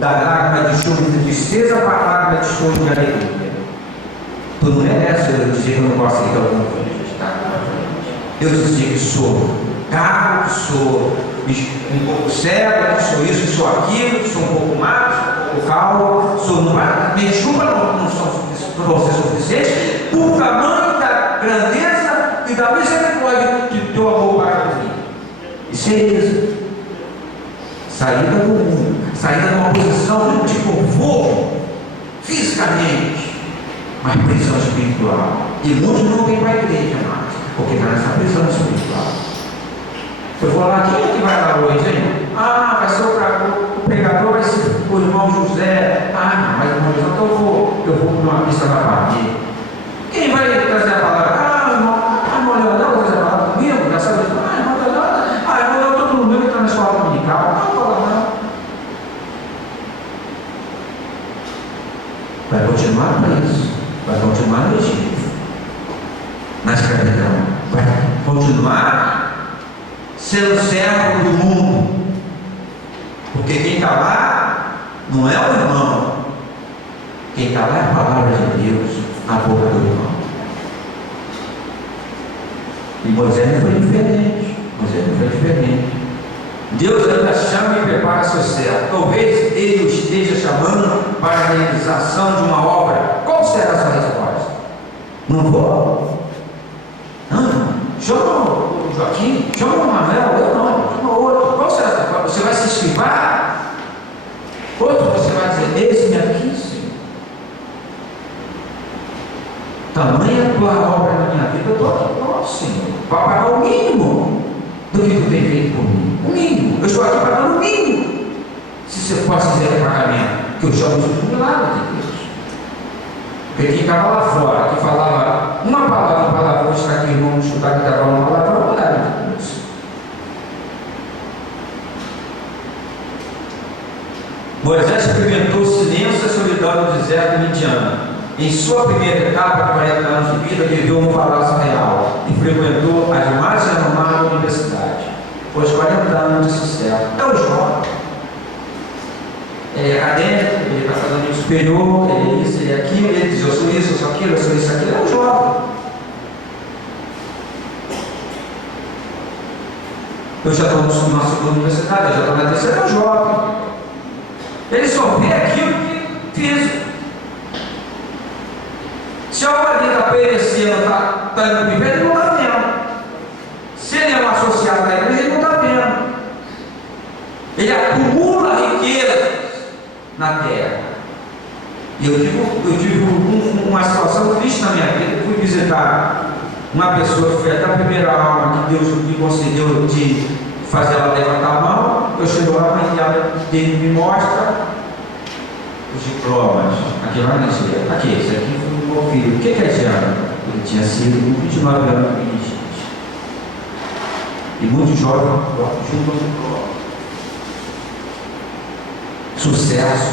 da lágrima de choro de tristeza para a lágrima de choro de alegria. Tu não merece eu dizer que eu não gosto de alguma coisa. Eu dizer que sou gago, que sou um pouco cego, que sou isso, que sou aquilo, que sou um pouco macho, um pouco calmo, sou minha chuva não vão ser suficientes por tamanho da grandeza e da misericórdia que teu amor para comigo. Isso é isso. Saída do mundo, saída de uma posição de conforto fisicamente, mas prisão espiritual. E muitos não vêm para a igreja mais, porque está nessa prisão espiritual. Eu vou lá, quem é que vai lá hoje, hein? Vai ser o pregador, vai ser o irmão José. Mas irmão José, então eu vou para uma missa na Bahia. Quem vai trazer a palavra? Irmão Leonel vai trazer a palavra comigo? Já sabe? Irmão Leonel, todo mundo que está na escola dominical. Vai continuar para isso, vai continuar no Egito, na escravidão, vai continuar sendo servo do mundo, porque quem está lá não é o irmão, quem está lá é a palavra de Deus na boca do irmão. E Moisés não foi diferente. Deus ainda chama e prepara seu servo. Talvez Ele o esteja chamando para a realização de uma obra. Qual será a sua resposta? Não vou? Não. Chama o Joaquim, chama o Manuel, eu não, chama outro. Qual será a sua resposta? Você vai se esquivar? Outro você vai dizer, esse me aqui, Senhor. Tamanha a tua obra na minha vida, eu estou aqui, Senhor, para pagar o mínimo do que tu tem feito por mim. O mínimo. Eu estou aqui pagando o mínimo. Se você pode dizer pagamento, que eu chamo isso de milagre de Deus. Porque quem estava lá fora, que falava uma palavra, está aqui, vamos estudar que estava uma palavra, é um milagre de Deus. Moisés experimentou o silêncio e a solidão do deserto midiano. Em sua primeira etapa, 40 anos de vida, viveu um palácio real e frequentou as mais renomadas universidades. Pôs 40 anos de sucesso. É o jovem. Ele é acadêmico, ele está fazendo superior, ele é isso, ele é aquilo, ele diz, eu sou isso, eu sou aquilo, eu sou isso, aquilo. É o jovem. Eu já estou na segunda universidade, eu já estou na terceira, é o jovem. Ele só vê aquilo que fez. Se alguém está perecendo, está indo viver, ele não está vendo. Se ele é um associado da igreja, ele não está vendo. Ele acumula riquezas na terra. E eu tive uma situação triste na minha vida. Eu fui visitar uma pessoa que foi até a primeira alma que Deus me concedeu de fazer ela levantar a mão. Eu chego lá, a dele me mostra os diplomas. Aqui lá na esquerda. Aqui, esse aqui foi o meu filho. O que é esse ano? Ele tinha sido com 29 anos meningite. E muitos jovens juntam no prova. Sucesso.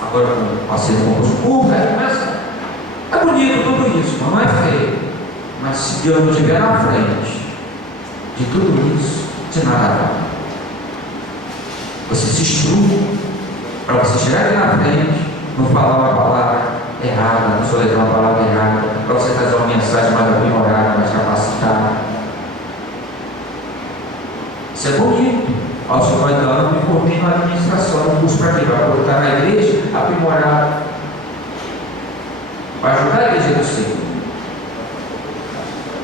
Agora passei no concurso público, começa. É bonito tudo isso, mas não é feio. Mas se Deus não estiver na frente de tudo isso, de nada vai. Você se instrui para você chegar aqui na frente, não falar uma palavra errada, não soletrar uma palavra errada, para você trazer uma mensagem mais aprimorada, mais capacitada. Isso é bonito. Aos 50 anos, me formei na administração, um curso para quê? Para botar na igreja, aprimorar, para ajudar a igreja do Senhor,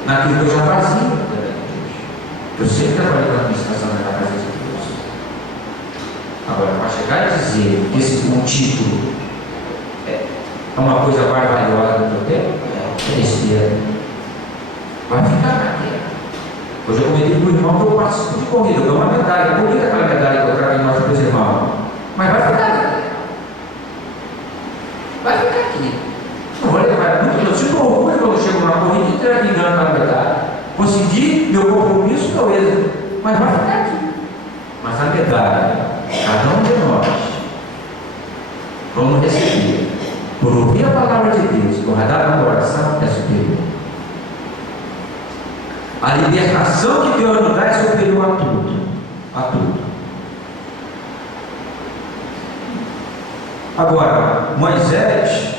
naquilo que eu já fazia da igreja. Eu sempre trabalhei na administração da casa de Deus. Agora, para chegar e dizer que esse título é uma coisa mais valiosa do que eu tenho, é besteira. Vai ficar na terra. Hoje eu comentei com o irmão que eu participo de corrida, eu dou uma medalha, bonita aquela medalha que eu trago em nós para os irmãos, mas vai ficar aqui. Vai ficar aqui. Não vou levar muito, eu sinto orgulho quando eu chego numa corrida e entrego engano aquela medalha. Consegui meu compromisso, meu êxito, mas vai ficar aqui. Mas a medalha, cada um de nós, vamos receber, por ouvir a palavra de Deus, guardar na oração, é superior. A libertação que Deus nos dá é superior a tudo. A tudo. Agora, Moisés,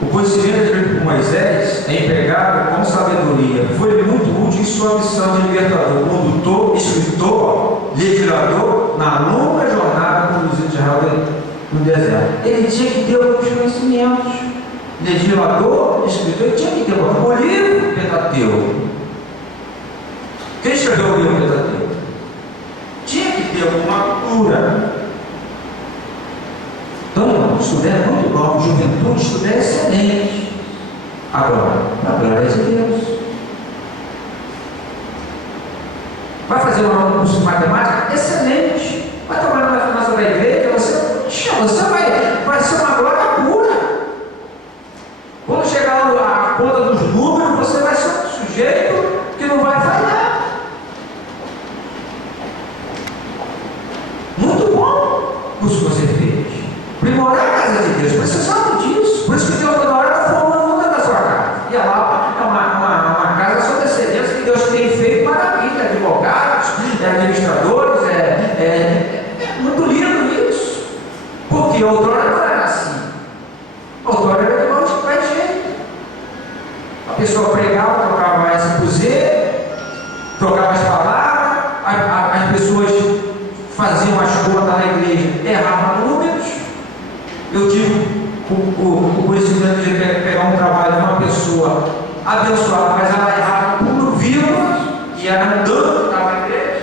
o conhecimento adquirido por Moisés é empregado com sabedoria. Foi muito útil em sua missão de libertador, condutor, escritor, legislador, na longa jornada conduzida de Israel no deserto. Ele tinha que ter alguns conhecimentos. Legislador, escritor, ele tinha que ter o livro Pentateuco. Quem escreveu o livro Pentateuco? Tinha que ter alguma cultura. Então, estudar é muito bom, juventude, estudar é excelente. Agora, na glória de Deus. Vai fazer um curso de matemática? Excelente. Vai trabalhar na finança da igreja, você vai ser uma glória pura. Quando chegar a conta dos números, você vai ser um sujeito que não vai falhar. Muito bom o curso que você fez. Aprimorar a casa de Deus, você sabe disso. Por isso que Deus toda hora está formando muita da sua casa. E lá é uma casa só descendentes que Deus tem feito maravilha, advogados, administradores, muito lindo isso. Porque outrora não era assim. Outrora era de qualquer jeito. A pessoa pregava, trocava S por Z, trocava as palavras, as pessoas faziam as contas na igreja, erravam números. Eu tive o conhecimento de pegar um trabalho de uma pessoa abençoada, mas ela errava por vírgula, e era um dano que estava na igreja.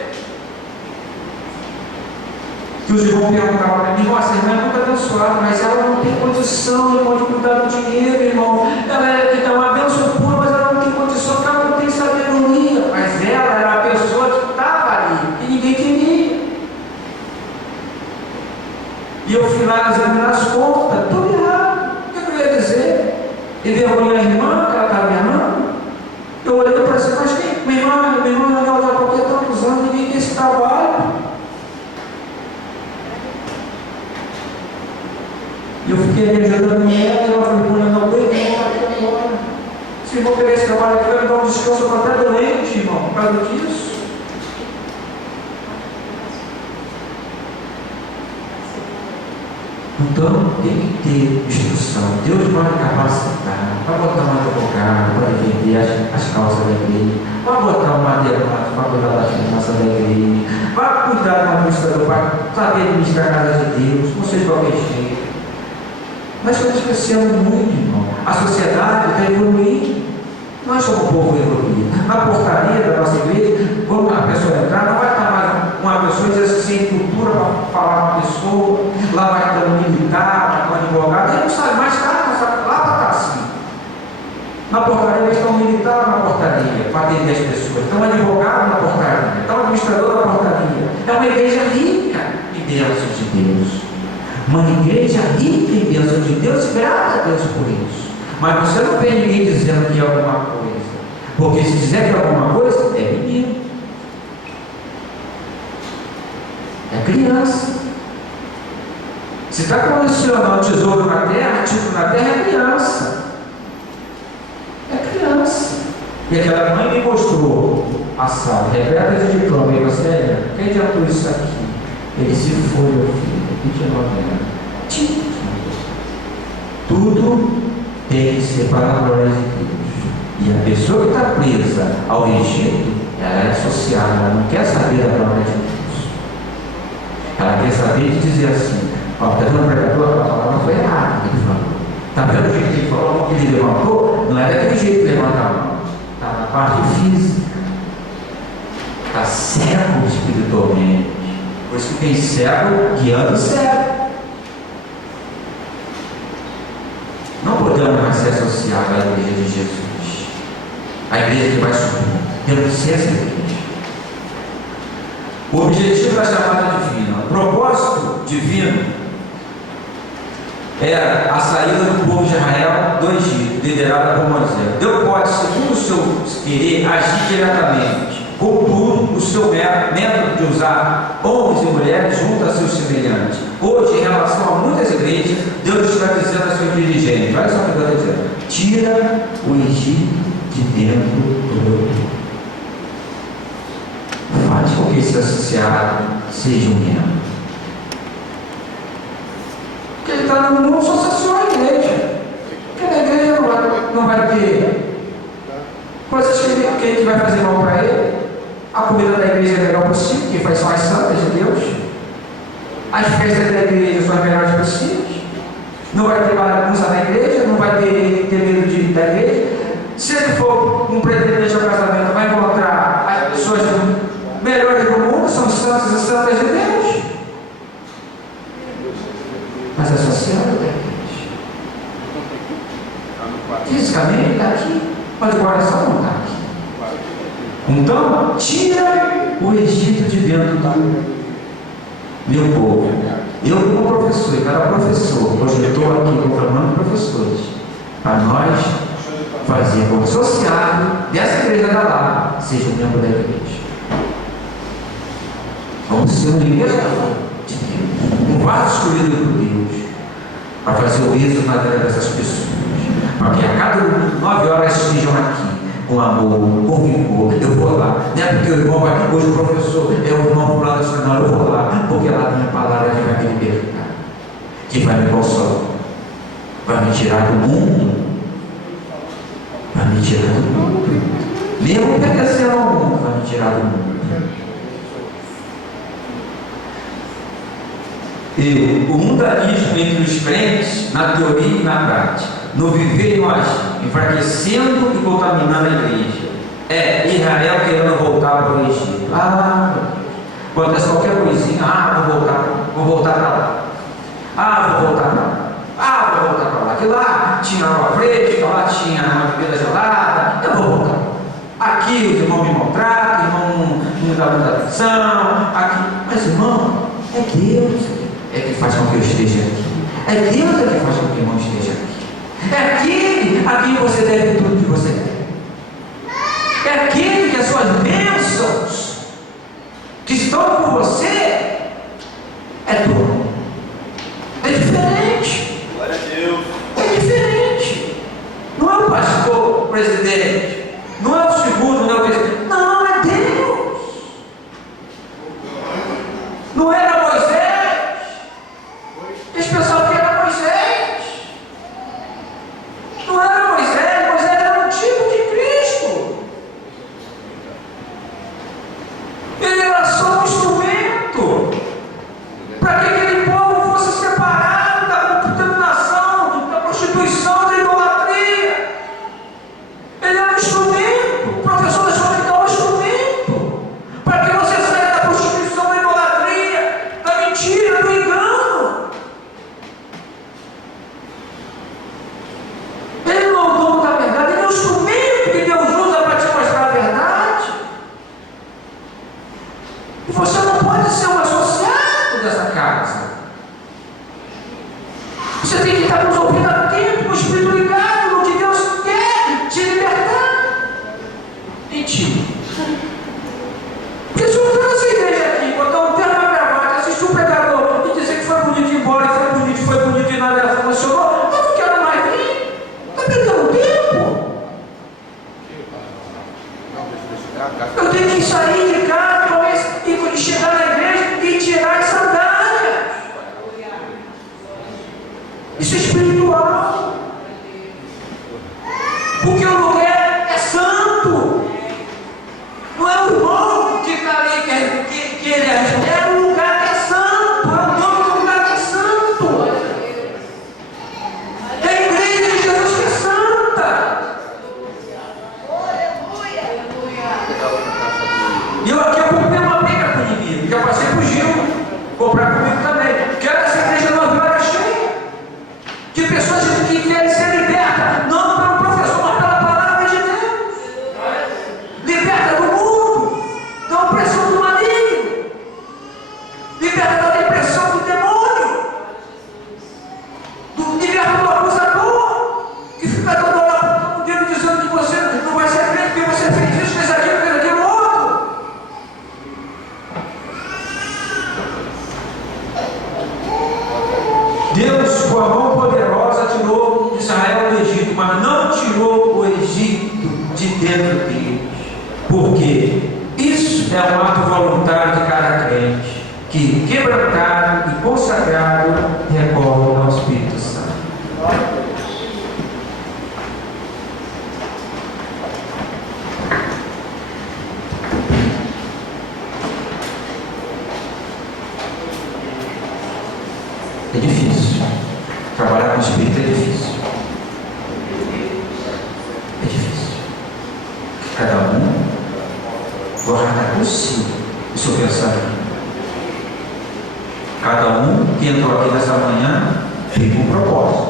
Que os irmãos perguntavam para mim: nossa, a irmã é muito abençoada, mas ela não tem condição, irmão, de cuidar do dinheiro, irmão. Ela é uma bênção pura, mas ela não tem condição, porque ela não tem sabedoria. Mas ela era a pessoa que estava ali, e ninguém queria. E eu fui lá examinar as contas, tudo errado. O que eu ia dizer? Envergonhar a irmã, que ela estava me amando. Eu olhei para cima, mas quem? Minha irmã, ela está por aqui há tantos anos, ninguém tem esse trabalho. E eu fiquei me ajudando ela, e ela falou: não, tem que embora. Se eu vou pegar esse trabalho aqui, vai me dar um descanso, eu estou até doente, irmão, por causa disso. Então, tem que ter instrução. Deus pode capacitar, vai botar um advogado para defender as causas da igreja, vai botar um matemático para cuidar das finanças da igreja, vai cuidar do administrador para saber administrar a casa de Deus, não sei de qualquer jeito. Nós estamos esquecendo muito, irmão. A sociedade está evoluindo. Nós somos um povo evoluído. Na portaria da nossa igreja, quando a pessoa entrar, não vai estar mais uma pessoa dizer assim, sem cultura para falar com a pessoa, lá vai estar um militar, vai estar um advogado, ele não sabe mais, lá para estar assim. Na portaria vai estar um militar na portaria, para atender as pessoas. Está um advogado na portaria, está um administrador na portaria. É uma igreja rica em bênçãos de Deus. Uma igreja rica em bênçãos de Deus, grata a Deus por isso. Mas você não vê ninguém dizendo que é alguma coisa. Porque se dizer que é alguma coisa, é menino. É criança. Se está colecionando tesouro na terra, título na terra, é criança. É criança. E aquela mãe me mostrou a sala, repleta de diploma. E você, quem adiantou isso aqui? Ele se foi, meu filho, 29 anos. Tudo tem que ser para a glória de Deus. E a pessoa que está presa ao Egito, ela é associada, ela não quer saber da glória de Deus. Ela quer saber de dizer assim: ó, está vendo o pregador? A palavra foi errada que ele falou. Está vendo o jeito que ele falou, a mão que ele levantou? Não é daquele jeito que levanta a mão. Está na parte física. Está cego espiritualmente. Por isso que tem cego guiando cego. Não podemos mais ser associados à igreja de Jesus. A igreja que vai subir. Temos que ser essa igreja. O objetivo da chamada divina, o propósito divino, era a saída do povo de Israel do Egito, liderada por Moisés. Deus pode, segundo o seu querer, agir diretamente. Contudo, o seu método de usar homens e mulheres junto a seus semelhantes. Hoje, em relação a muitas igrejas, Deus está dizendo a seus dirigentes: olha só o que Deus está dizendo, tira o Egito de dentro do meu povo. Faz com que esse associado seja um membro. Porque está no mundo só se a igreja. Porque na igreja não vai ter coisas que a gente vai fazer mal para ele. A comida da igreja é melhor possível, que faz mais santas de Deus. As festas da igreja são as melhores possíveis. Não vai ter bagunça na igreja, não vai ter medo da igreja. Se ele for um pretendente ao casamento, vai encontrar as pessoas melhores do mundo, são santos e santas de Deus. Mas associado da igreja. Fisicamente ele está aqui, mas o coração não está aqui. Então, tira o Egito de dentro do meu povo. Eu, como professor, e cada professor, hoje eu estou aqui proclamando professores, para nós fazer como associado dessa igreja da lá, seja um membro da igreja. Vamos ser um libertador de Deus, um vaso escolhido por Deus, para fazer o êxodo na vida dessas pessoas, para que a cada 9 horas estejam aqui, com amor, com vigor. Eu vou lá, não é porque o irmão vai aqui, hoje o professor é o irmão fulano, não, eu vou lá, porque lá tem a palavra que vai me libertar, que vai me consolar, vai me tirar do mundo, vai me tirar do mundo, mesmo pertencendo ao mundo, vai me tirar do mundo. E o mundanismo entre os crentes, na teoria e na prática, no viver e no agir, enfraquecendo e contaminando a igreja, é Israel querendo voltar para o Egito. Acontece qualquer coisinha, vou voltar para lá. Vou voltar para lá. Vou voltar para lá. Que lá tinha água fresca, lá tinha uma bebida gelada, eu vou voltar. Aqui os irmãos me maltratam, irmão não me dá muita atenção. Aqui, mas irmão, é Deus que faz com que eu esteja aqui. É Deus que faz com que o irmão esteja aqui. É aquele a quem você deve tudo que você tem. É aquele que as suas bênçãos que estão com você é dono. É diferente. Glória a Deus. É diferente. Não é o pastor, o presidente, não é o segundo, não é o presidente. Não, é Deus. Não era Moisés. Esse pessoal que era Moisés. Não era Moisés era um tipo de Cristo. Ele era só um instrumento para que aquele povo fosse separado da contaminação, da prostituição, da idolatria. Ele era um instrumento. O professor da escola é um instrumento para que você saia da prostituição, da idolatria, da mentira, do engano. Ele não é o dono da verdade, ele é o instrumento que Deus usa para te mostrar a verdade. E você não pode ser um associado dessa casa. Você tem que estar nos ouvindo atento, com o espírito ligado no que Deus quer te libertar. Mentira. Porque se eu entrar nessa igreja aqui, botar um terno na gravata, assistir um pregador e dizer que foi bonito ir embora, e foi bonito e nada funcionou, eu não quero mais vir. Está perdendo tempo. Eu tenho que sair de casa, talvez, e chegar na igreja e tirar as sandálias. Isso é espiritual. Porque o lugar é santo. Não é o irmão que está ali, que ele é um lugar que é santo. É o nome do lugar que é santo. É a igreja de Jesus que é santa. E eu aqui comprei uma briga com o inimigo. Já passei por Gil comprar comigo também. Quero essa igreja 9 horas cheia. De pessoas que querem ser libertas, não pelo professor, mas pela palavra de Deus. Liberta do mundo, da opressão do maligno. Liberta da depressão do demônio. Liberta do acusador, que fica dando lá o dedo dizendo que você não vai ser crente, porque você fez isso, fez aquilo outro. Deus, com a mão poderosa, tirou Israel do Egito, mas não tirou o Egito de dentro deles. Porque isso é um ato voluntário de cada crente, que quebrantado e consagrado recorre ao Espírito É difícil. Trabalhar com o Espírito é difícil. É difícil. Cada um guarda consigo o seu pensamento. Cada um que entrou aqui nessa manhã tem um propósito.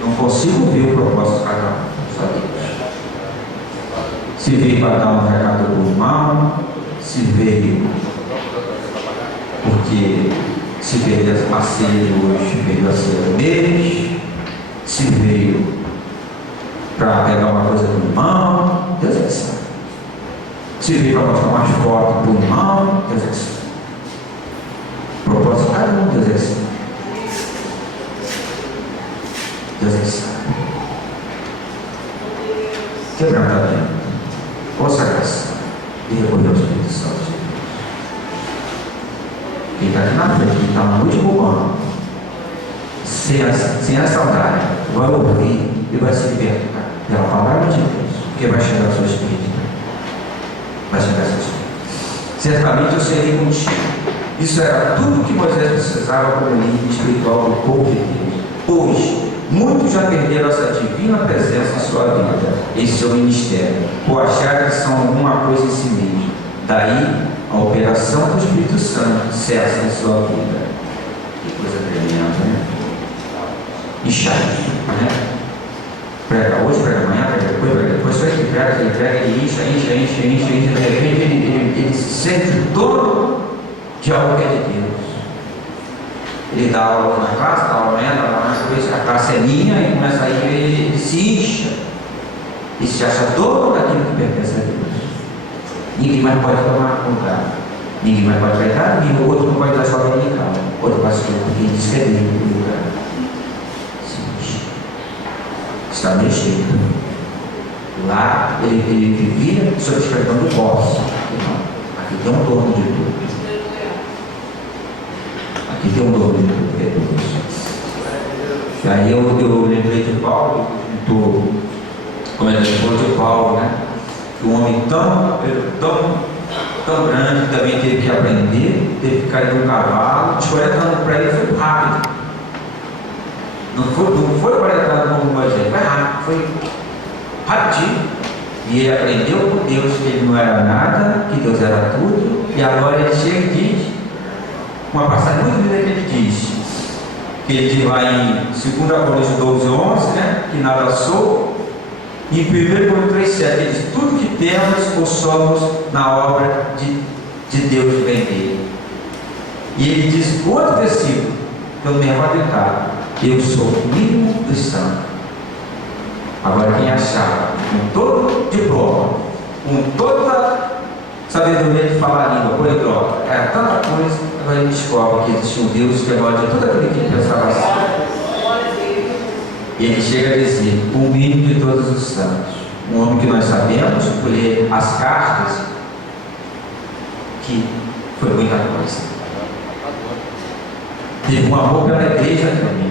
Não consigo ver o propósito de cada um, só Deus. Se veio para dar um recado do irmão, se veio porque se veio a ceia de hoje, veio a ceia do mês, se veio para pegar uma coisa do irmão, Deus é que sabe. Se veio para mostrar mais foto do irmão, Deus é que sabe. Propósito de cada um, Deus é que sabe. Deus é que sabe. Quebrantamento, consagração e recolher o Espírito Santo. Quem está aqui na frente, quem está no último ano, sem a saudade, vai ouvir e vai se libertar pela palavra de Deus, porque vai chegar ao seu Espírito. Vai chegar ao seu Espírito. Certamente eu serei contigo. Isso era tudo que Moisés precisava como líder espiritual do povo de Deus. Hoje, muitos já perderam essa divina presença em sua vida, em seu ministério, por achar que são alguma coisa em si mesmo. Daí, a operação do Espírito Santo cessa em sua vida. Que coisa tremenda, né? E chato, né? Prega hoje, prega amanhã, prega depois, só que prega, ele enche, de repente ele se sente dono de algo que é de Deus. Ele dá aula na classe, dá aula amanhã, dá aula na coisa, a classe é minha, e começa a ir, ele se incha e se acha dono daquilo que pertence a Deus. Ninguém mais pode tomar lugar, ninguém mais pode pregar, e o outro não pode dar sua dominical, outro pastor, porque ele diz que é dele no lugar. Se incha. Está meio cheio. Lá ele vivia sob escravidão do posse. Aqui tem um dono de tudo. Aqui tem um dono de tudo, que é Deus. E aí eu lembrei de Paulo, como ele falou de Paulo, né? Um homem tão grande, também teve que aprender, teve que cair num cavalo. Os 40 anos para ele foi rápido. Não foi 40 anos como Moisés, foi rápido, foi rapidinho. E ele aprendeu com Deus que ele não era nada, que Deus era tudo. E agora ele chega e diz, uma passagem muito linda que ele diz, que ele diz lá em 2 Coríntios 12:11, né? Que nada sou. E em 1 Coríntios 3:7 ele diz, tudo que temos ou somos na obra de Deus que vem dele. E ele diz outro versículo, que eu não me recordo, eu sou o mínimo dos santos. Agora quem achar com todo diploma, com toda sabedoria de falar a língua, poliglota, era tanta coisa, agora ele descobre que existe um Deus que é maior de tudo aquilo que ele pensava assim. E ele chega a dizer, o mínimo de todos os santos, um homem que nós sabemos, por ler as cartas, que foi muita coisa. Teve um amor pela igreja também.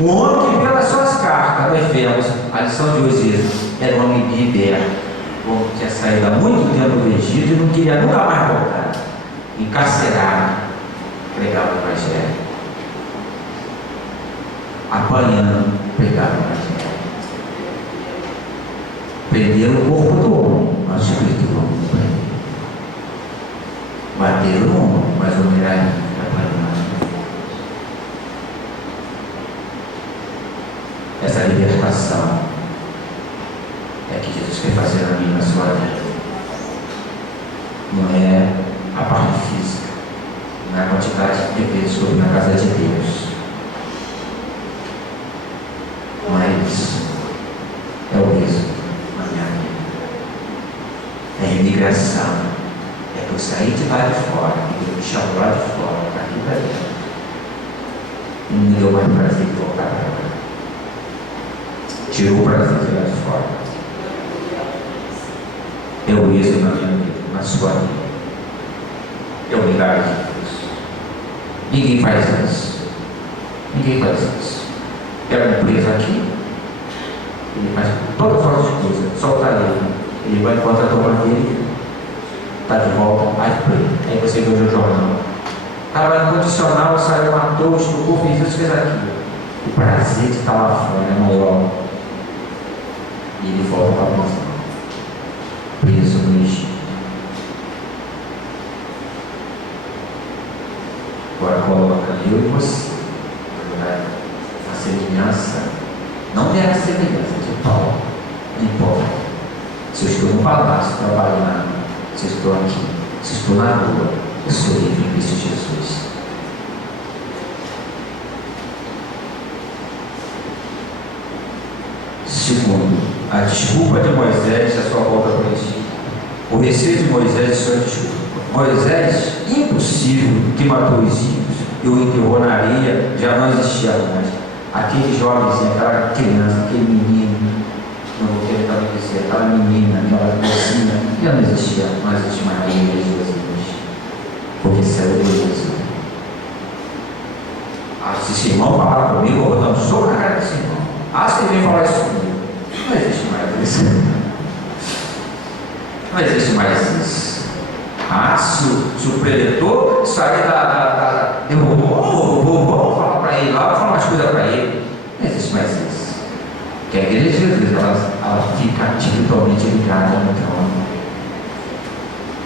Um homem que pelas suas cartas, nós vemos, a lição de hoje era um homem liberto, um homem que tinha saído há muito tempo do Egito e não queria nunca mais voltar, encarcerado, pregava o Evangelho. Apanhando, pregava o Evangelho. Prenderam o corpo do homem, mas o espírito do homem não prendeu. Bateram no homem, mas o homem era apanhando. Essa libertação é que Jesus quer fazer na minha e na sua vida. Não é a parte física, não é a quantidade de vezes que eu vim na casa de Deus. Não é isso. É o êxodo na minha vida. É a imigração. É que eu saí de lá de fora e Deus me chamou lá de fora, para aqui para dentro. E não me deu mais prazer de voltar para lá. Tirou o prazer de lá de fora. É o êxodo na minha vida, na sua vida. É o milagre de Deus. Ninguém faz isso. Ninguém faz isso. Pega um preso aqui, ele faz toda forma de coisa, solta ele vai encontrar a turma dele, está de volta, aí você vê o jornal. O cara vai matou, estupou, fez isso, fez aquilo. O prazer de estar lá fora é maior. E ele volta para a prisão, preso no Egito. Agora coloca eu e você, a semelhança, não é a semelhança de Paulo, não importa. Se eu estou no palácio trabalhando, se eu estou aqui, se eu estou na rua, eu sou livre em Cristo Jesus. Segundo, a desculpa de Moisés é a sua volta para o Egito. O receio de Moisés é sua desculpa. Moisés, impossível, que matou os ímpios e o enterrou na areia, já não existia mais. Aquele jovenzinho, aquela criança, aquele menino, não vou querer também dizer, aquela menina, aquela mocinha, já não existia mais areia de Jesus, porque saiu de Jesus. Se esse irmão falar comigo, eu vou dar um soco na cara desse irmão. Se ele vem falar isso comigo, não existe mais isso. Não existe mais isso. Se o preletor sair eu vou falar para ele lá, vou falar umas coisas para ele. Não existe mais isso. Porque a igreja de Jesus, ela fica espiritualmente ligada no trono.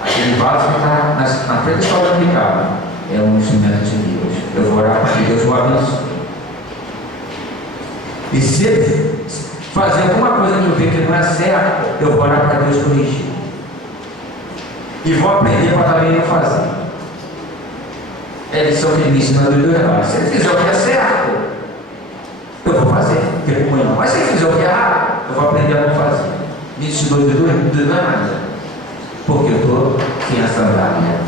Aquele vaso que está na frente da história de Ricardo é um instrumento de Deus. Eu vou orar para que Deus o abençoe. E se ele fazer alguma coisa que eu ver que não é certo, eu vou orar para Deus corrigir. E vou aprender para também não fazer. É a lição que ele me ensina do errado. Se ele fizer o que é certo, eu vou fazer, tem comunhão. Mas se ele fizer o que é errado, eu vou aprender a não fazer. Me ensinou de nada. Porque eu estou sem essa sandália.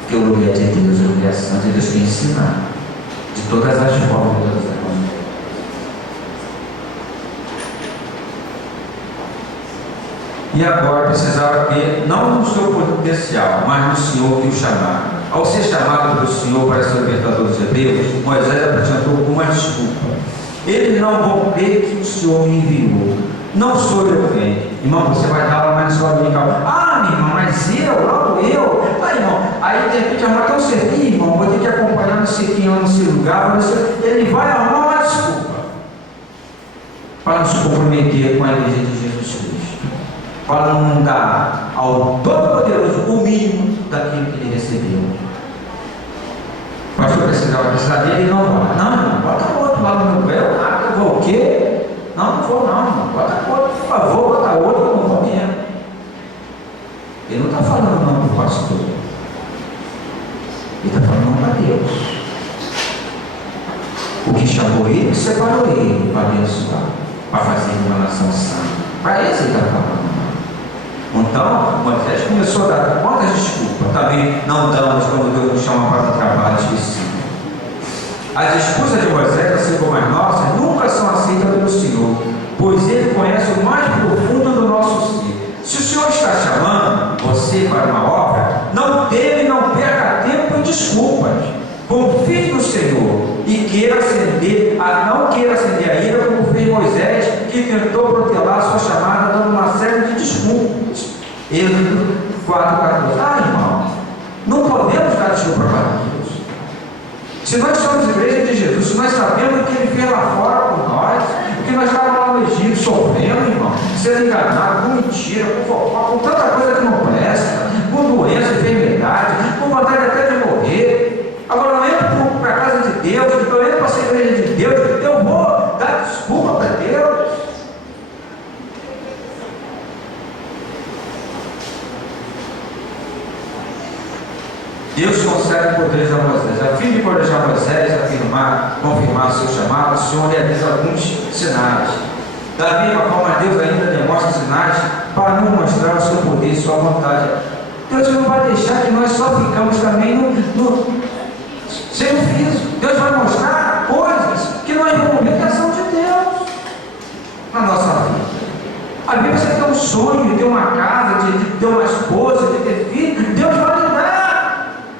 Porque o lugar de Deus, o lugar santo, e Deus tem ensinado. De todas as formas, de todas as formas. E agora precisava ver, não no seu potencial, mas no Senhor que o chamava. Ao ser chamado pelo Senhor para ser o libertador dos hebreus, Moisés apresentou uma desculpa. Eles não vão crer que o Senhor me enviou. Não sou eu quem. Irmão, você vai dar lá mais sua amiga. Meu irmão, mas logo eu. Irmão, aí de repente arrumar tão certinho, irmão, vou ter que acompanhar não sei quem lá no seu lugar. Ele vai arrumar uma desculpa para não se comprometer com a igreja de Jesus Cristo. Para não dar ao Todo-Poderoso o mínimo daquilo que ele recebeu. Mas eu precisar dele e não vai. Não, bota outro lá no meu pé. Eu vou o quê? Não vou não. Bota outro, por favor, bota outro, eu não vou mesmo. Ele não está falando não para o pastor. Ele está falando não para Deus. O que chamou ele, separou ele para abençoar, para fazer uma nação santa. Para isso ele está falando. Então, Moisés começou a dar quantas desculpas. Também não damos quando Deus nos chama para um trabalho específico. As excusas de Moisés, assim como as nossas, nunca são aceitas pelo Senhor, pois Ele conhece o mais profundo do nosso ser. Se o Senhor está chamando você para uma obra, não teme, não perca tempo em desculpas. Confie no Senhor e não queira acender a ira como fez Moisés, que tentou protelar sua chamada dando uma série de desculpas. Êxodo 4:14. Irmão, não podemos dar desculpa para Deus. Se nós somos igreja de Jesus, se nós sabemos o que Ele fez lá fora por nós, o que nós estávamos lá no Egito sofrendo, irmão, sendo enganado, com mentira, com fofoca, com tanta coisa que não presta, com doença, enfermidade, com vontade até de morrer. Agora eu entro para a casa de Deus, eu entro para ser igreja de Deus, eu vou dar desculpa para Deus. Deus concede poderes a Moisés. A fim de corajar Moisés, confirmar seu chamado, o Senhor realiza alguns sinais. Da mesma forma, Deus ainda demonstra sinais para nos mostrar o seu poder e sua vontade. Deus não vai deixar que nós só ficamos também sem o físico. Deus vai mostrar coisas que nós vamos ver que ação de Deus na nossa vida. Às vezes você tem um sonho de ter uma casa, de ter uma esposa, de ter filho. Deus vai lhe dar.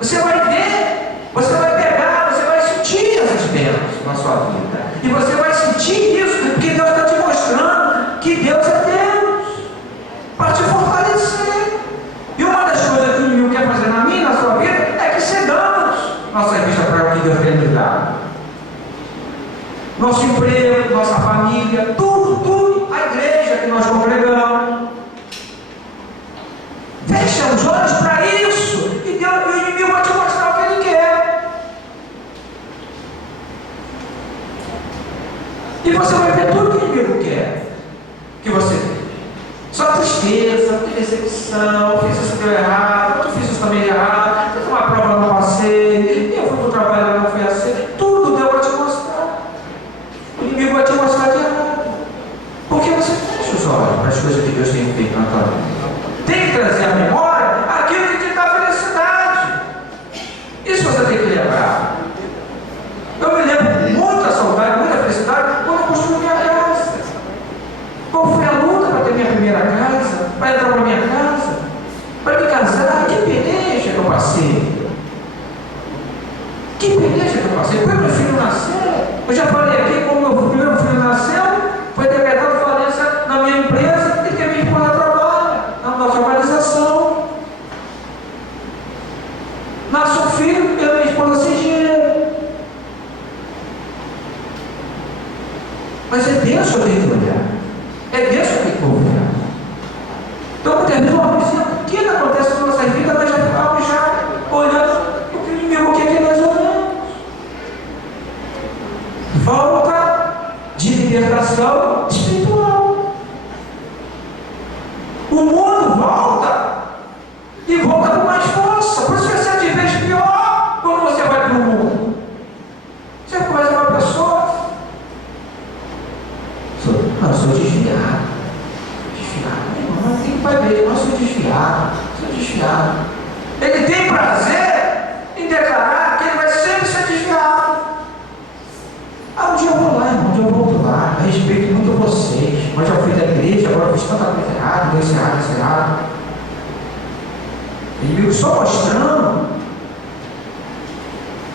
Você vai ver, você vai pegar, você vai sentir essas bênçãos na sua vida. E você vai sentir isso, porque Deus está te mostrando que Deus é Deus, para te fortalecer. E uma das coisas que o inimigo quer fazer na minha e na sua vida é que cegamos nossa vista para o que emprego, nossa família, tudo, a igreja que nós congregamos. Fecha os olhos para isso, e Deus, o inimigo vai te mostrar o que ele quer. E você vai ver tudo que o inimigo quer que você vê. Só tristeza, decepção, fiz isso deu errado, eu fiz isso também errado, eu fiz uma prova não passei, eu fui para o trabalho não fui assim. Tudo Deus vai te mostrar. O inimigo vai te mostrar de errado. Porque você fecha os olhos para as coisas que Deus tem feito na tua vida. Tem que trazer à memória aquilo que te dá felicidade. Isso você tem que lembrar. Eu me lembro muita saudade, muita felicidade quando eu construí minha casa. Qual foi a luta para ter minha primeira casa, para entrar para minha casa, para me casar? Que peleja que eu passei. Que peleja que eu passei. Quando meu filho nasceu, eu já falei aqui, como meu primeiro filho nasceu, foi decretado falência na minha empresa e que a minha esposa trabalha, na nossa organização. Nasce um filho e a minha esposa sem dinheiro. Mas é Deus que eu tenho que olhar. É Deus que eu tenho que confiar. Então, muitas vezes, o que acontece na nossa vida, nós já ficamos já olhando o que o inimigo quer que nós olhamos. Falta de libertação espiritual. O mundo volta e volta com mais força. Por isso que você te vê pior quando você vai para o mundo. Você começa uma pessoa. Eu sou desviado. Mas tem que vai ver, eu sou desviado. Ele tem prazer em declarar que ele vai sempre ser desviado. Um dia eu vou lá, irmão, um dia eu volto lá. Eu respeito muito vocês, mas já fui da igreja, agora eu fiz tanta coisa errada, deu isso errado. Ele só mostrando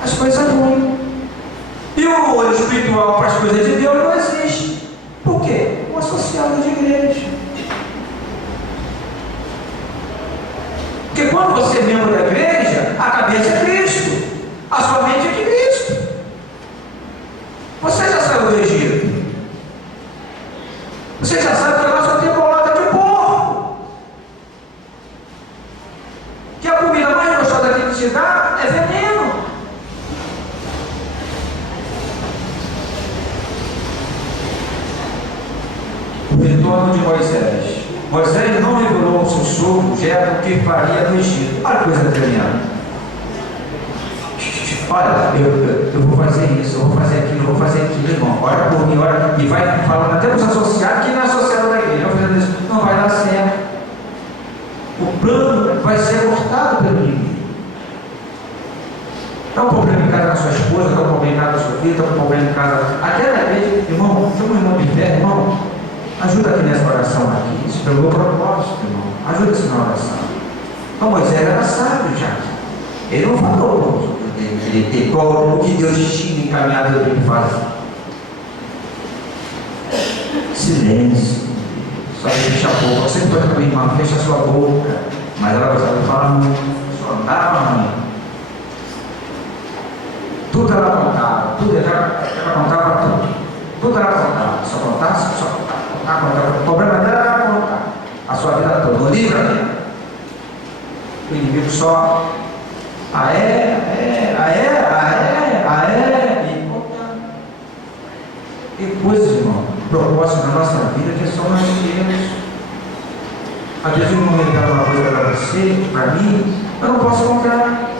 as coisas ruins. E o olho espiritual para as coisas de Deus não existe. Por quê? Um associado de igreja. Porque quando você é membro da igreja, a cabeça é Cristo, a sua mente é de Cristo. Você já saiu do Egito. Você já sabe que a nossa temporada de porco. Que a comida mais gostosa que ele te dá é veneno. O retorno de Moisés. Moisés não revelou ao seu sogro Jetro o que faria no Egito. Olha a coisa tremenda. Olha, eu vou fazer isso, eu vou fazer aquilo, eu vou fazer aquilo, irmão. Ora por mim, ora. E vai falando até para os associados que não é associado da igreja. Fazendo isso, não vai dar certo. O plano vai ser cortado pelo inimigo. Está um problema em casa com a sua esposa, está um problema em casa com a sua filha, está um problema em casa. Até na igreja, irmão, tem um irmão de fé, irmão. Ajuda aqui nessa oração aqui. Isso pelo meu propósito, irmão. Ajuda-se na oração. Então Moisés era sábio já. Ele não falou o que Deus tinha encaminhado para ele fazer. Silêncio. Só fecha a boca. Você pode para minha irmã, fecha a sua boca. Mas ela gostava de falar muito. Só andava muito. Tudo ela contava. Ela contava tudo. Tudo ela contava. Só contava. O problema dela era contar a sua vida toda. No livro ali, o inimigo só e coisas, irmão, propósito na nossa vida que são nós temos. Às vezes eu não revelo uma coisa para você, para mim, eu não posso contar.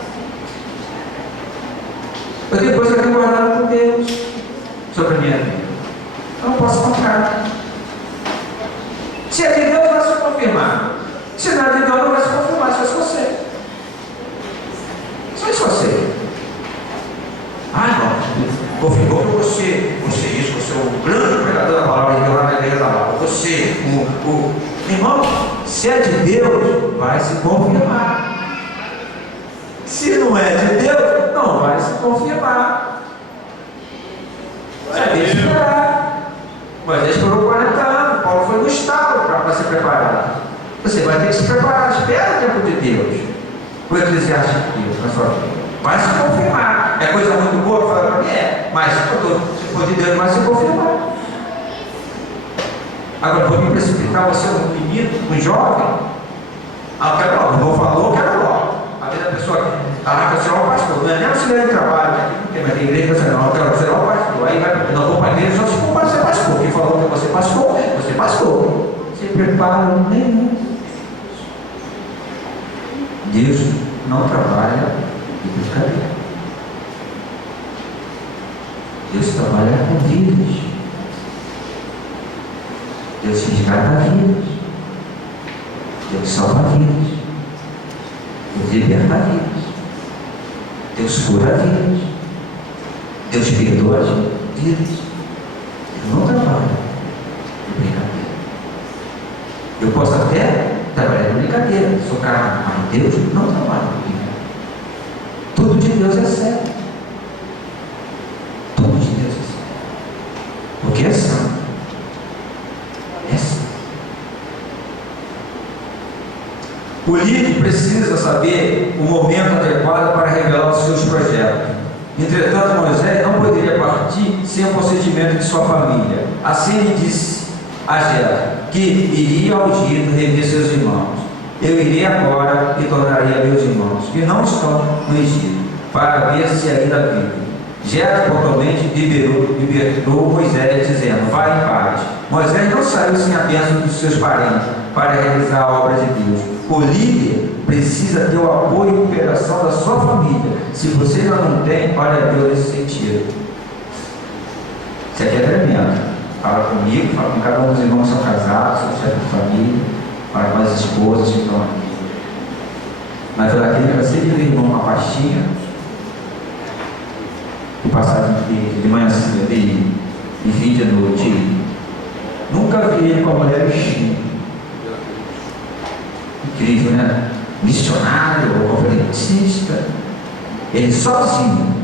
Eu tenho coisa que eu guardado com Deus sobre a minha vida. Eu não posso contar. Se é de Deus, vai se confirmar. Se não é de Deus, não vai se confirmar. Só se você. Só se você. Não. Confirmou que você isso, você é o grande pregador da palavra de Deus lá na igreja da palavra. Você, irmão, se é de Deus, vai se confirmar. Se não é de Deus, não vai se confirmar. Vai esperar. Mas esperou 40 anos. Paulo foi no estado para se preparar. Você vai ter que se preparar. Espera o tempo de Deus. O eclesiástico de Deus na sua vida. Vai se confirmar. É coisa muito boa? Fala para mim, é. Mas se for de Deus, vai se confirmar. Agora, vou me precipitar, você é um menino, um jovem. Ah, quero logo, não falou, quero logo. Às vezes a pessoa, caraca, você é o pastor, não é nem auxiliar de trabalho, né? Mas tem igreja que você não, eu quero ser o pastor. Aí vai, não vou para a igreja só se for para ser pastor. Quem falou que você pastor, você pastor. Se prepara nenhum. Deus não trabalha de brincadeira. Deus trabalha com vidas. Deus resgata vidas. Deus salva vidas. Deus liberta vidas. Deus cura vidas. Deus perdoa vidas. Deus não trabalha de brincadeira. Eu posso até trabalhar de brincadeira, sou carne, mas Deus não trabalha de brincadeira. Tudo de Deus é certo. Tudo de Deus é certo. Porque é santo. É santo. O líder precisa saber o momento adequado para revelar os seus projetos. Entretanto, Moisés não poderia partir sem o consentimento de sua família. Assim ele disse a Jetro que iria ao Egito rever seus irmãos. Eu irei agora e tornarei a meus irmãos, que não estão no Egito, para ver se ainda vivem. Jetro prontamente libertou Moisés, dizendo: vai em paz. Moisés não saiu sem a bênção dos seus parentes para realizar a obra de Deus. O líder precisa ter o apoio e cooperação da sua família. Se você já não tem, olha a Deus nesse sentido. Isso aqui é tremendo. Fala comigo, fala com cada um dos irmãos que são casados, são chefes de família, fala com as esposas que estão aqui. Mas eu daquele que eu sempre vi irmão uma pastinha, e passar de manhã cedo e fim de noite. Nunca vi ele com a mulher vestida. Incrível, né? Missionário, conferencista, ele sozinho.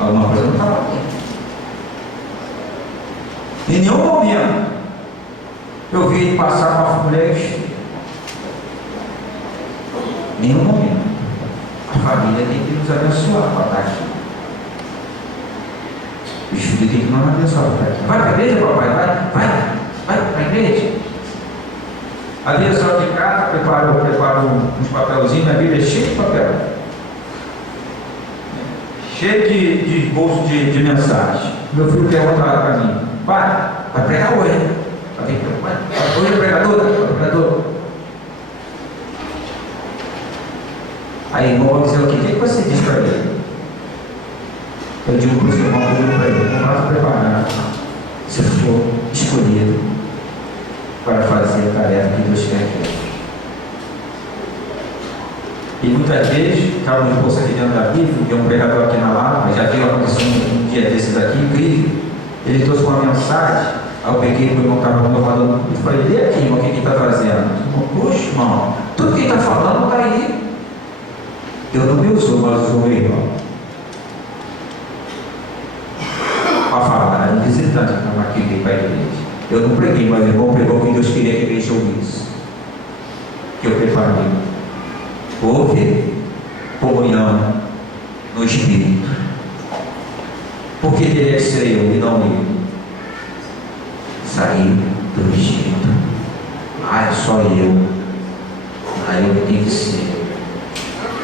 Alguma coisa não estava aqui. Em nenhum momento eu vi ele passar uma mulher vestida. Em nenhum momento. A família tem que nos abençoar para estar aqui. Os filhos têm que nos abençoar para estar aqui. Vai para a igreja, papai? Vai para a igreja. A direção de casa preparou uns papelzinhos, a Bíblia é cheia de papel. Cheio de bolso de mensagem. Meu filho pergunta para mim: vai pregar hoje? Hoje é pregador? Aí, irmão, vai dizer o quê? O que você diz para ele? Eu digo para o seu irmão, para ele: não vai se preparar se for escolhido para fazer a tarefa que Deus quer que é. E muitas vezes, estava no curso aqui dentro da Bíblia, tem um pregador aqui na Lapa, já veio acontecendo um dia desses aqui, incrível. Ele trouxe uma mensagem, aí eu peguei para o irmão que estava falando e falei: lê aqui, irmão, o que ele está trazendo? Poxa, irmão, tudo que ele está falando está aí. Eu não me usou, mas usou o meu irmão. Para falar, era um visitante que estava aqui, veio para a igreja. Eu não preguei, mas o irmão pregou que Deus queria que a igreja ouvisse. Que eu preparei. Houve comunhão no Espírito. Por que teria que ser eu e não ele? Sair do Espírito. É só eu. Eu tenho que ser.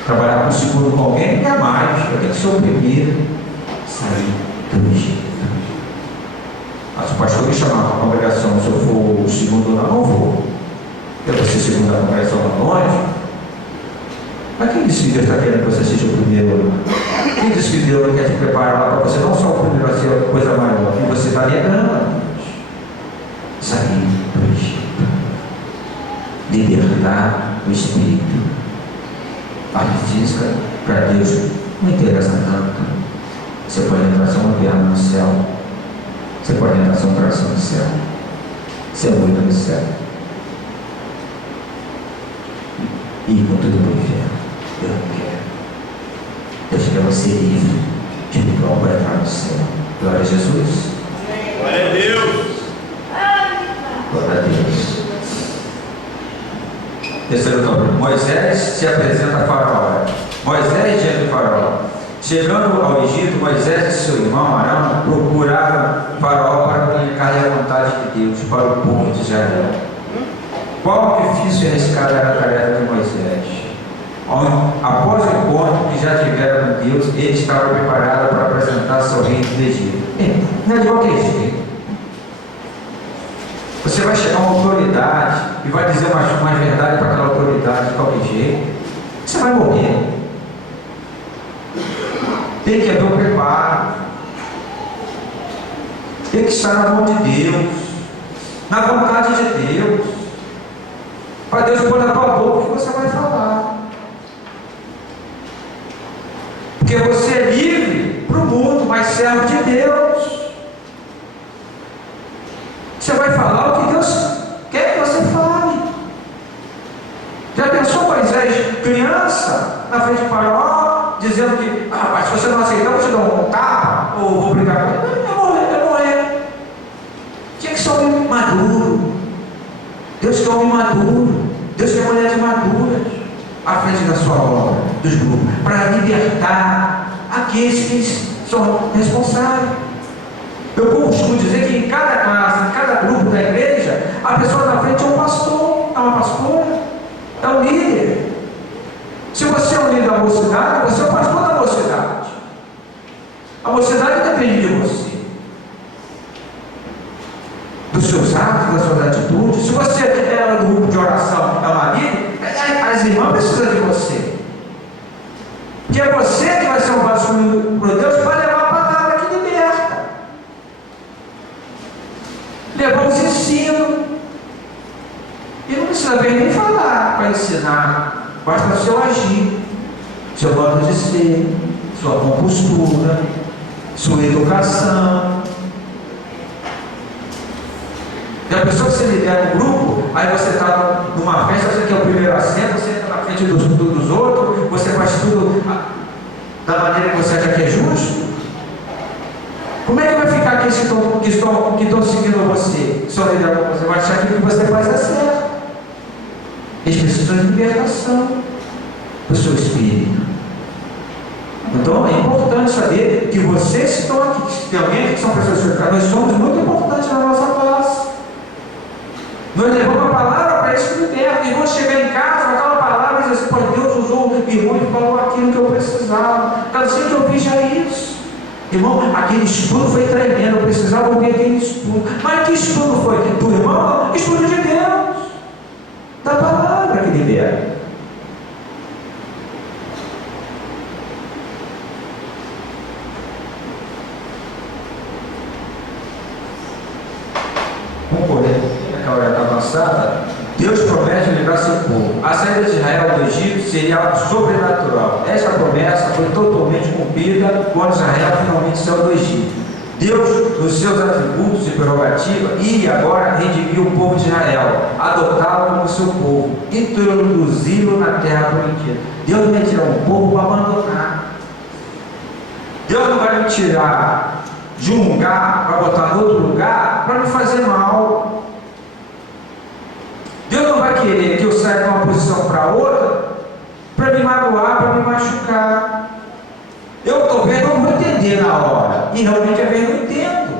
Trabalhar com o segundo com alguém não é mais. Eu tenho que ser o primeiro. Sair do Espírito. Mas o pastor me chamar para a congregação, se eu for o segundo, não vou. Eu vou ser o segundo da congregação longe. Mas quem disse que Deus está querendo que você seja o primeiro? Quem disse que Deus não quer te preparar lá para você não só o primeiro a ser a coisa maior, que você está negando a Deus? Sair do Espírito. Libertar o Espírito. A física, para Deus, não interessa tanto. Você pode entrar só uma perna no céu. Você pode entrar só um coração no céu. Você é muito no céu. E com tudo no inferno. Eu não quero. Deus quer você livre, espiritual, para entrar no céu. Glória a Jesus. Glória a Deus. Glória a Deus. Terceiro tópico. Moisés se apresenta a Faraó. Moisés diante de Faraó. Chegando ao Egito, Moisés e seu irmão Arão procuraram Faraó para para o povo de Israel. Qual difícil e arriscada era a tarefa de Moisés? Após o encontro que já tiveram com Deus, ele estava preparado para apresentar-se ao rei do Egito. Não é de qualquer jeito. Você vai chegar a uma autoridade e vai dizer uma verdade para aquela autoridade de qualquer jeito. Você vai morrer. Tem que haver um preparo. Tem que estar na mão de Deus, na vontade de Deus, para Deus pôr na tua boca o que você vai falar. Porque você é livre para o mundo, mas servo de Deus. Você vai falar o que Deus quer que você fale. Já pensou Moisés, criança, na frente de Faraó, dizendo que, mas se você não aceitar, eu vou te dar um tapa, ou vou brincar com ele? Eu vou morrer. Tinha que ser um homem maduro. Deus quer um homem maduro. Deus quer mulheres maduras à frente da sua obra, dos grupos, para libertar aqueles que são responsáveis. Eu costumo dizer que em cada classe, em cada grupo da igreja, a pessoa da frente é um pastor, é uma pastora, é um líder. Se você é um líder da mocidade, você é o pastor da mocidade. A mocidade depende de você, dos seus atos, das suas atitudes. Se você é do grupo de oração, é uma líder, as irmãs precisam de você. Que é você que vai ser um vaso por Deus para levar a palavra que liberta, levar os ensinos. E não precisa ver nem falar para ensinar, basta o seu agir, seu modo de ser, sua compostura, sua educação. E a pessoa que você lidera no grupo, aí você está numa festa, você quer o primeiro assento, você entra na frente dos outros, você faz tudo da maneira que você acha que é justo. Como é que vai ficar aqueles que estão seguindo você, que são liderados com você? Vai achar que o que você faz é certo. Eles precisam de libertação do seu espírito. Então é importante saber que vocês que estão aqui, que tem alguém que são pessoas que nós somos muito importantes na nossa classe. Nós levamos a palavra para eles que libertam. E vão chegar em casa com aquela palavra e dizer assim: pô, Deus usou o irmão e falou aquilo que eu precisava. Cansei de ouvir já isso. Irmão, aquele estudo foi tremendo, eu precisava ouvir aquele estudo. Mas que estudo foi? Do irmão? Estudo de Deus, da palavra que libera. Vamos correr, aquela hora está avançada. Deus promete livrar seu povo. A saída de Israel do Egito seria algo sobrenatural. Esta promessa foi totalmente cumprida quando Israel finalmente saiu do Egito. Deus, nos seus atributos e prerrogativas, ia agora redimir o povo de Israel, adotá-lo como seu povo, introduzi-lo na terra prometida. Deus não vai tirar um povo para abandonar. Deus não vai me tirar de um lugar para botar em outro lugar para me fazer mal. Deus não vai querer que eu saia de uma posição para outra para me magoar, para me machucar. Eu talvez não vou entender na hora, e realmente às vezes eu entendo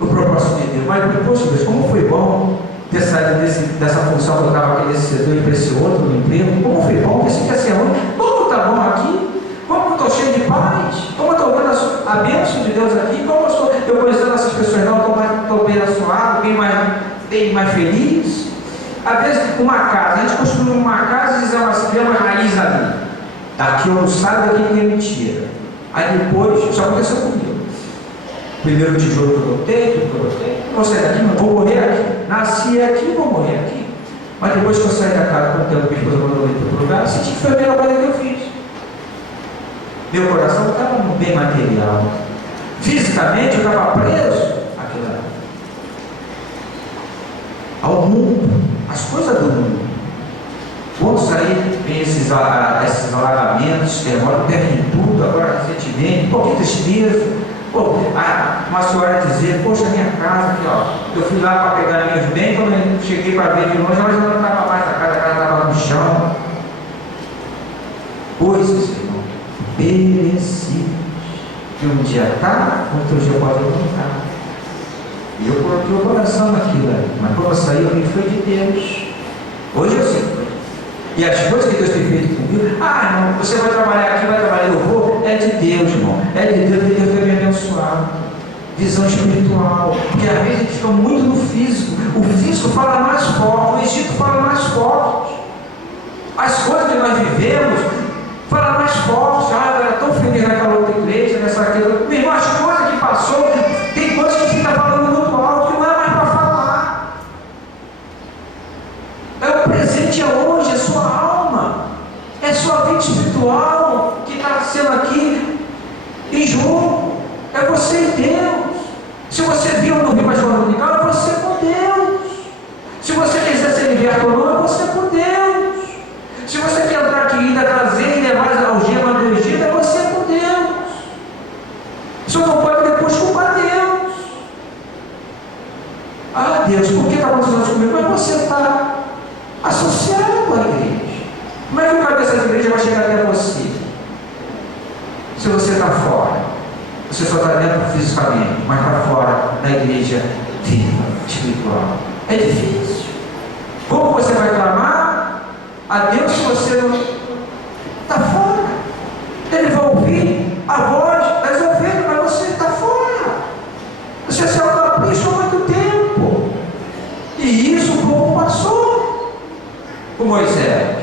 o propósito de Deus, mas poxa Deus, como foi bom ter saído dessa função que eu estava aqui nesse setor e para esse outro no emprego. Como foi bom, pensei que ia ser ruim. Como está bom aqui, como eu estou cheio de paz, como eu estou vendo a bênção de Deus aqui, como eu conhecendo essas pessoas, não estou bem assoado, bem mais feliz. Às vezes uma casa, a gente construiu uma casa e dizemos assim: tem uma raiz ali, daqui eu não saio, daqui ninguém me tira. Aí depois, isso aconteceu comigo. Primeiro tijolo que eu botei, vou sair daqui, mas vou morrer aqui. Nasci aqui, vou morrer aqui. Mas depois que eu saí da casa, com o tempo que eu mandou para outro lugar, senti que foi a melhor coisa que eu fiz. Meu coração estava bem material. Fisicamente eu estava preso àquilo ali, ao mundo, as coisas do mundo. Quantos aí vem esses alagamentos, terremotos, perdem tudo, agora recentemente, que tristeza. Uma senhora dizer: poxa, minha casa aqui, ó, eu fui lá para pegar meus bens, quando eu cheguei para ver de longe, mas não estava mais na casa, a casa estava no chão. Coisas, irmão, perecidas, que um dia está, outro dia pode não estar. E eu coloquei o coração naquilo ali. Mas quando eu saí, eu vi que foi de Deus. Hoje eu sei. E as coisas que Deus tem feito comigo, não, você vai trabalhar aqui, vai trabalhar, eu vou, é de Deus, irmão. É de Deus, que Deus vai me abençoar. Visão espiritual. Porque às vezes a gente fica muito no físico. O físico fala mais forte, o Egito fala mais forte. As coisas que nós vivemos falam mais forte. Eu era tão feliz naquela outra igreja, nessa aquela. Meu irmão, as coisas que passou, tem coisas que fica falando muito alto, que não é mais para falar. É o presente, é hoje, é sua alma, é sua vida espiritual que está sendo aqui em jogo. É você e Deus. Se você viu no Rio Pastor Dominical, é você com Deus. Se você quiser ser liberto ou não, é você com Deus. Se você quer entrar aqui, ainda trazer e levar as algemas do Egito, é você com Deus. Você não pode depois culpar Deus. Deus, por que está acontecendo isso comigo? Mas você está associado com a igreja. Como é que o cabeça da igreja vai chegar até você? Se você está fora. Você só está dentro fisicamente, mas está fora da igreja viva, espiritual. É difícil. Como você vai clamar a Deus se você não está fora? Ele vai ouvir a voz das ovelhas, mas você está fora. Você saiu da pista há muito tempo. E isso o povo passou com Moisés.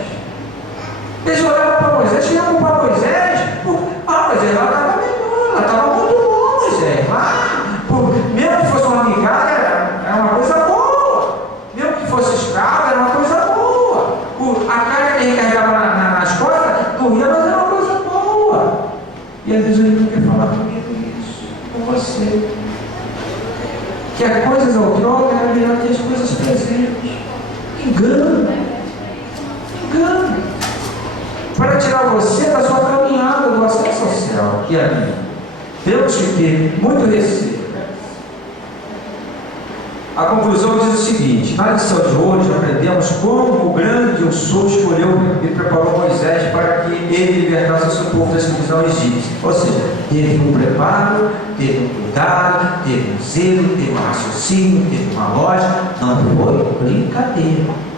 Eles olharam para Moisés, tinham para Moisés, Moisés lá estava melhor, ela estava muito bom, Moisés. Mesmo que fosse uma migalha, era uma coisa boa. Mesmo que fosse escravo, era uma coisa boa. A carga que ele carregava nas costas, doía, mas era uma coisa boa. E às vezes ele não quer falar comigo isso, com você. Que as coisas outrora eram melhor que as coisas presentes. Engano. Para tirar você da sua caminhada do acesso ao céu. E aí, temos que ter muito receio. A conclusão diz o seguinte: na lição de hoje aprendemos como o grande Eu Sou escolheu e preparou Moisés para que ele libertasse o seu povo da escravidão egípcia. Ou seja, teve um preparo, teve um cuidado, teve um zelo, teve um raciocínio, teve uma lógica. Não foi brincadeira.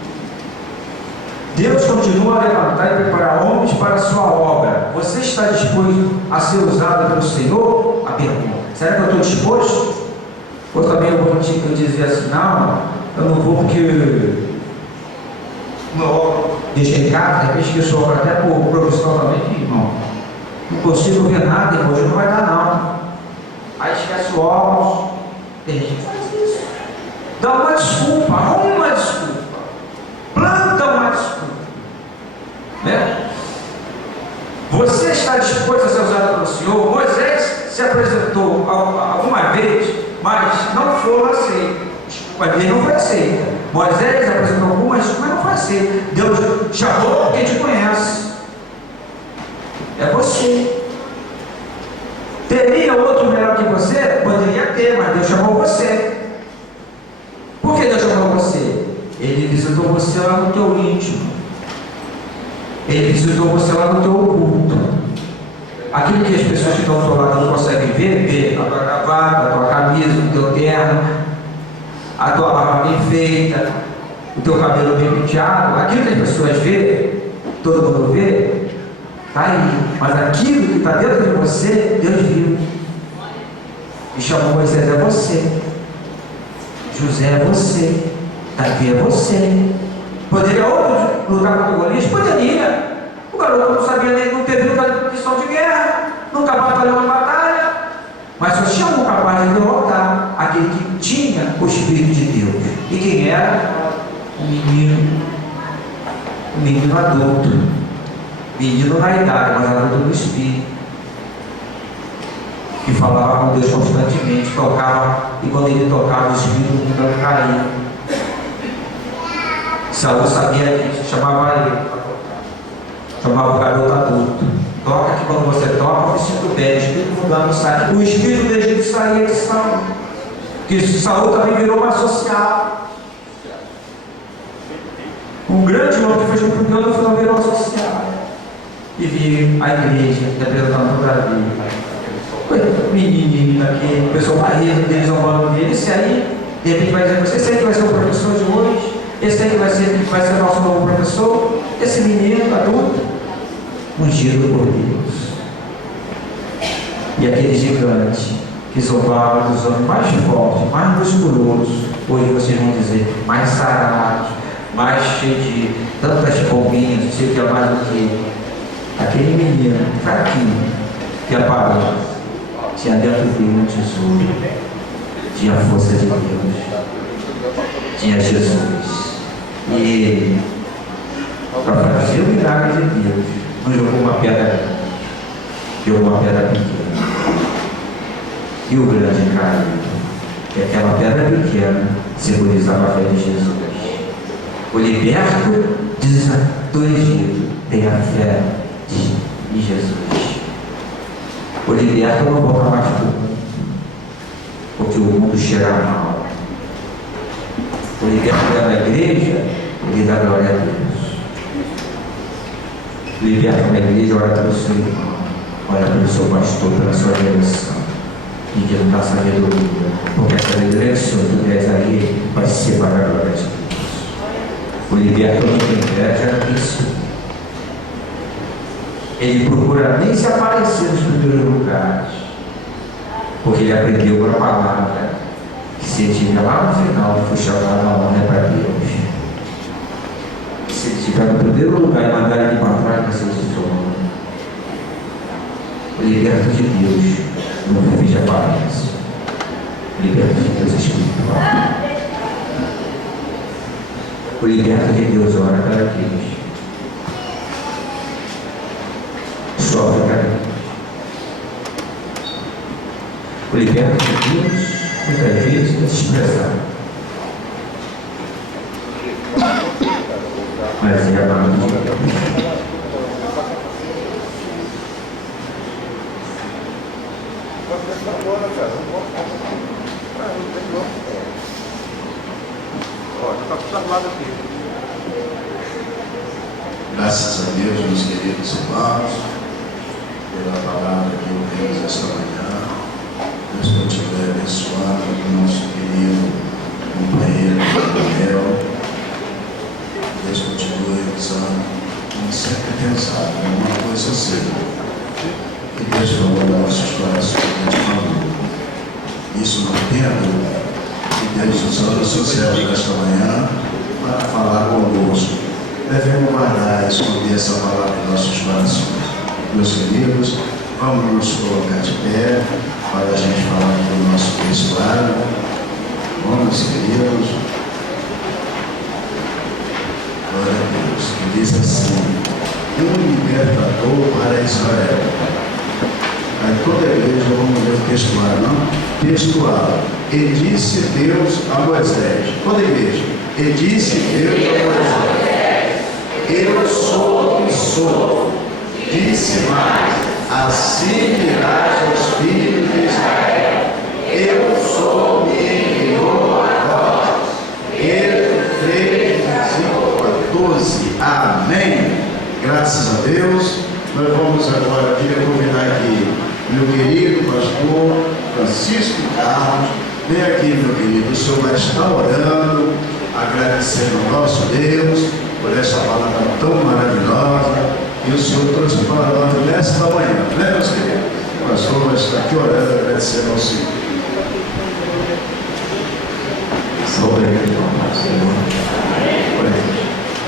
Deus continua a levantar e preparar homens para a sua obra. Você está disposto a ser usado pelo Senhor? A pergunta: será que eu estou disposto? Ou também eu vou dizer assim: não, eu não vou porque deixei em casa, de repente que eu sou até por profissionalmente, irmão. Não consigo ver nada, hoje não vai dar não. Aí esquece o óculos. Tem gente que faz isso. Dá uma desculpa, arruma uma desculpa. Planta uma desculpa. Né? Você está disposto a ser usado pelo Senhor? Moisés se apresentou alguma vez, mas não foi aceito. Mas não foi aceita. Moisés apresentou algumas, mas não foi aceito. Deus chamou porque te conhece. É você. Teria outro melhor que você? Poderia ter, mas Deus chamou você. Por que Deus chamou você? Ele visitou você lá no teu íntimo. Ele visitou você lá no teu oculto. Aquilo que as pessoas que estão ao teu lado não conseguem ver, a tua gravata, a tua camisa, o teu terno, a tua barba bem feita, o teu cabelo bem penteado, aquilo que as pessoas veem, todo mundo vê, está aí. Mas aquilo que está dentro de você, Deus viu. E chamou Moisés: é você. José é você. Davi é você. Poderia outro lutar contra o Golias? Poderia. O garoto não sabia nem, não teve lição de guerra, nunca batalhou uma batalha, mas só tinha um capaz de derrotar aquele que tinha o Espírito de Deus. E quem era? Um menino adulto, menino na idade, mas adulto no Espírito, que falava com Deus constantemente, tocava, e quando ele tocava, o Espírito do mundo caía. Saúl sabia disso, chamava ele, chamava o garoto adulto. Toca que quando você toca, eu me sinto bem, o Espírito mudando sai. O Espírito do Egito saía de Saúl, que Saúl também virou um associado. Um grande homem que fez com que Deus não virou associado. E viu a igreja representando o Davi. Menino aqui, o pessoal vai rindo deles, zombando dele. Esse aí, de repente, vai dizer: esse aí que vai ser o professor de hoje, esse aí que vai ser nosso novo professor, esse menino adulto, ungido por Deus. E aquele gigante que zombava dos homens mais fortes, mais musculosos, hoje vocês vão dizer, mais sarados, mais cheio de tantas bombinhas, não sei o que é mais do que ele. Aquele menino fraquinho que apagou, tinha dentro dele um tesouro, tinha a força de Deus, tinha Jesus. E ele, para fazer o milagre de Deus, não jogou uma pedra grande, jogou uma pedra pequena. E o grande caiu. E aquela pedra pequena simbolizava a fé de Jesus. O liberto diz do Egito tem a fé de Jesus. O liberto não volta mais para o mundo, porque o mundo cheira mal. O liberto é da igreja, ele dá glória a Deus. O liberto na igreja ora pelo seu irmão, ora pelo seu pastor, pela sua direção. Pedindo da sabedoria, porque a sabedoria que o Senhor tu des a ele vai ser para a glória de Deus. O liberto não tem inveja disso. Ele procura nem se aparecer nos primeiros lugares, porque ele aprendeu com a palavra que se ele estiver lá no final, for chamado a honra é para Deus. Se ele estiver no primeiro lugar e mandar ele para trás, vai ser tesouro. O liberto de Deus não vive de aparência. O liberto de Deus é espiritual. O liberto de Deus ora para Deus. Sofre para Deus. O liberto de Deus, muitas vezes, é desprezado. Mas é amado de Deus. Graças a Deus, meus queridos irmãos, pela palavra que ouvimos esta manhã. Deus continue abençoando o nosso querido companheiro Daniel. Deus continue usando, como sempre pensado, uma coisa eu sei, que Deus falou nossos corações de família. Isso não tem a dúvida. E Deus usando o sucesso desta manhã para falar conosco. Devemos guardar e esconder essa palavra em nossos corações. Meus queridos, vamos nos colocar de pé para a gente falar do nosso textuário. Bom, meus queridos, glória a Deus, que diz assim: um libertador para Israel. Aí toda a igreja, vamos ler o textuário, não? Textual. E disse Deus a Moisés. Toda a igreja. E disse Deus a Moisés: eu sou o que sou. Disse mais: assim dirás aos filhos de Israel: eu sou, me enviou a vós. Êxodo 3, versículo 14. Amém. Graças a Deus. Nós vamos agora, queria convidar aqui meu querido pastor Francisco Carlos. Vem aqui, meu querido, o senhor vai estar orando, agradecendo ao nosso Deus por essa palavra tão maravilhosa que o Senhor trouxe para nós nesta manhã, né, meus queridos? O pastor vai estar aqui orando, agradecendo ao Senhor. Obrigado, Senhor.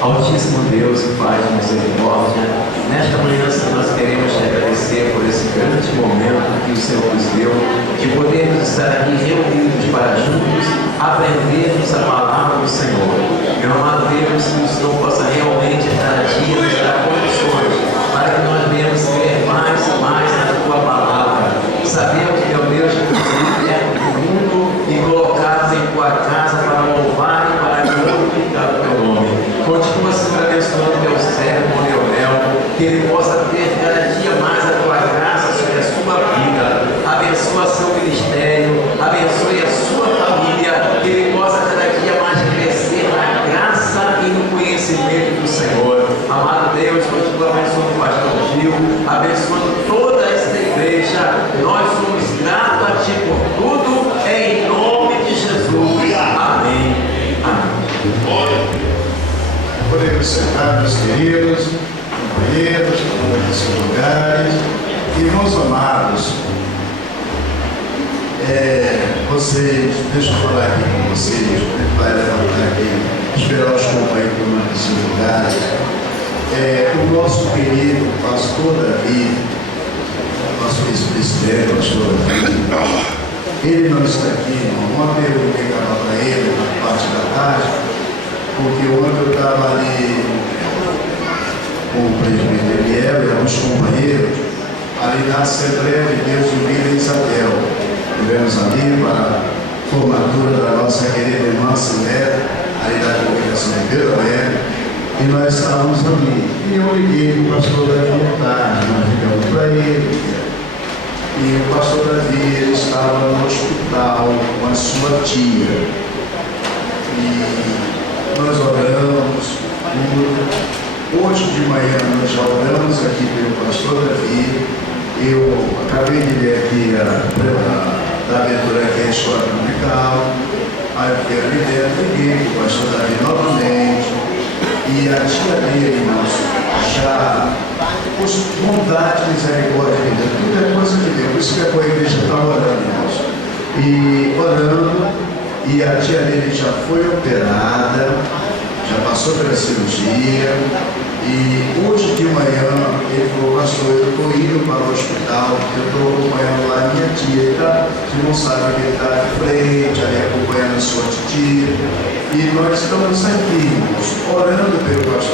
Altíssimo Deus e Pai de misericórdia, nesta manhã nós queremos te agradecer por esse grande momento que o Senhor nos deu, de podermos estar aqui reunidos para juntos aprendermos a palavra do Senhor. Meu amado Deus, que o Senhor possa realmente estar aqui e nos dar condições para que nós venhamos crer mais e mais na tua palavra. Sabemos, meu Deus, que o Senhor é do mundo e colocado em tua casa para louvar e para glorificar o teu nome. Continua sempre abençoando teu servo, Leonel, que ele possa ter cada dia mais a tua graça sobre a sua vida. Abençoa seu ministério, abençoe a sua família, que ele possa cada dia mais crescer na graça e no conhecimento do Senhor. Amado Deus, continua abençoando o pastor Gil, abençoando toda esta igreja. Nós somos podemos sentar, meus queridos, companheiros, nesses lugares. Irmãos amados, vocês, deixa eu falar aqui com vocês, vai levantar aqui, esperar os companheiros nesses lugares. O nosso querido pastor Davi, nosso vice-presidente, pastor Davi, ele não está aqui, irmão. Ontem eu ligava para ele na parte da tarde, porque ontem eu estava ali com o presbítero Eliel e alguns companheiros, ali na Assembleia de Deus de Vila Isabel. Estivemos ali para a formatura da nossa querida irmã Silete, ali da congregação de Pedro Velho, e nós estávamos ali. E eu liguei para o pastor Davi à tarde, nós ligamos para ele. E o pastor Davi, ele estava no hospital com a sua tia. E nós oramos muito. Hoje de manhã nós já oramos aqui pelo pastor Davi. Eu acabei de ler aqui da abertura aqui a história dominical. Aí eu fiquei ali dentro, liguei para o pastor Davi novamente. E a tia dele, irmãos, já bondade e misericórdia de Deus, tudo é coisa de Deus. Por isso que a igreja está orando, irmãos. E orando, e a tia dele já foi operada, já passou pela cirurgia. E hoje de manhã ele falou: pastor, eu estou indo para o hospital, eu estou acompanhando lá a minha tia, tá? Você não sabe que ele está de frente, ali acompanhando a sua tia. E nós estamos aqui, irmãos, orando pelo pastor.